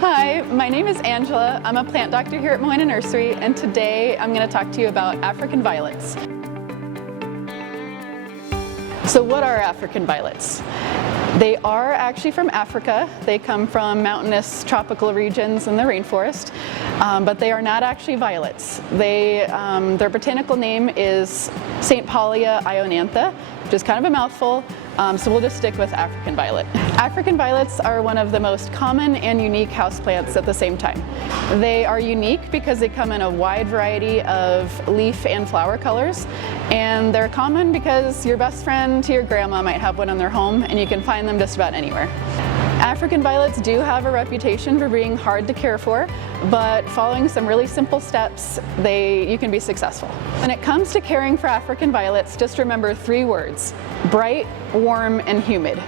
Hi, my name is Angela. I'm a plant doctor here at Moana Nursery, and today I'm going to talk to you about African violets. So what are African violets? They are actually from Africa. They come from mountainous tropical regions in the rainforest, but they are not actually violets. Their botanical name is St. Paulia ionantha, which is kind of a mouthful, so we'll just stick with African violet. African violets are one of the most common and unique houseplants at the same time. They are unique because they come in a wide variety of leaf and flower colors, and they're common because your best friend to your grandma might have one in their home, and you can find them just about anywhere. African violets do have a reputation for being hard to care for, but following some really simple steps, you can be successful. When it comes to caring for African violets, just remember 3 words: bright, warm, and humid.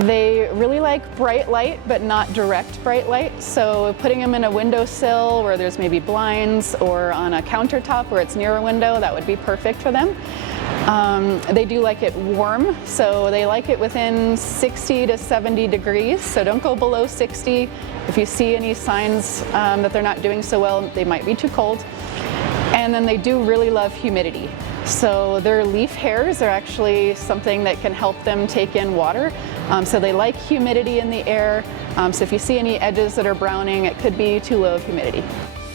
They really like bright light, but not direct bright light, so putting them in a windowsill where there's maybe blinds or on a countertop where it's near a window, that would be perfect for them. They do like it warm, so they like it within 60 to 70 degrees, so don't go below 60. If you see any signs that they're not doing so well, they might be too cold. And then they do really love humidity. So their leaf hairs are actually something that can help them take in water. So they like humidity in the air. So if you see any edges that are browning, it could be too low of humidity.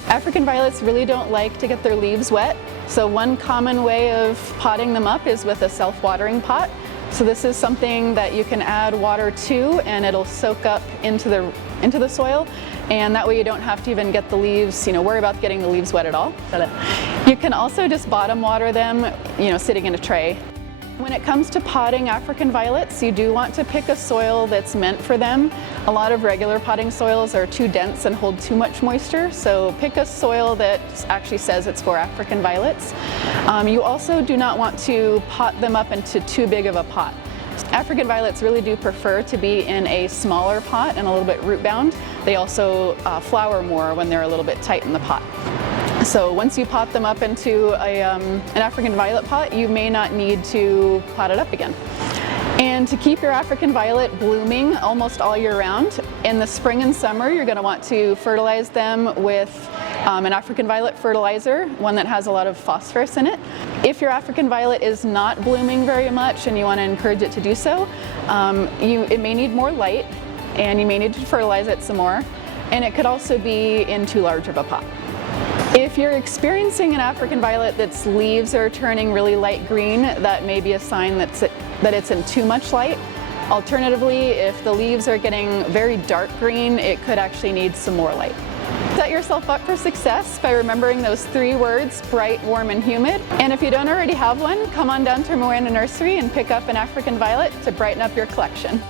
African violets really don't like to get their leaves wet. So one common way of potting them up is with a self-watering pot. So this is something that you can add water to, and it'll soak up into the soil, and that way you don't have to even get the leaves, worry about getting the leaves wet at all. You can also just bottom water them, sitting in a tray. When it comes to potting African violets, you do want to pick a soil that's meant for them. A lot of regular potting soils are too dense and hold too much moisture, so pick a soil that actually says it's for African violets. You also do not want to pot them up into too big of a pot. African violets really do prefer to be in a smaller pot and a little bit root bound. They also flower more when they're a little bit tight in the pot. So once you pot them up into an African violet pot, you may not need to pot it up again. And to keep your African violet blooming almost all year round, in the spring and summer you're going to want to fertilize them with an African violet fertilizer, one that has a lot of phosphorus in it. If your African violet is not blooming very much and you want to encourage it to do so, it may need more light, and you may need to fertilize it some more, and it could also be in too large of a pot. If you're experiencing an African violet that's leaves are turning really light green, that may be a sign that it's in too much light. Alternatively, if the leaves are getting very dark green, it could actually need some more light. Set yourself up for success by remembering those 3 words: bright, warm, and humid. And if you don't already have one, come on down to Moana Nursery and pick up an African violet to brighten up your collection.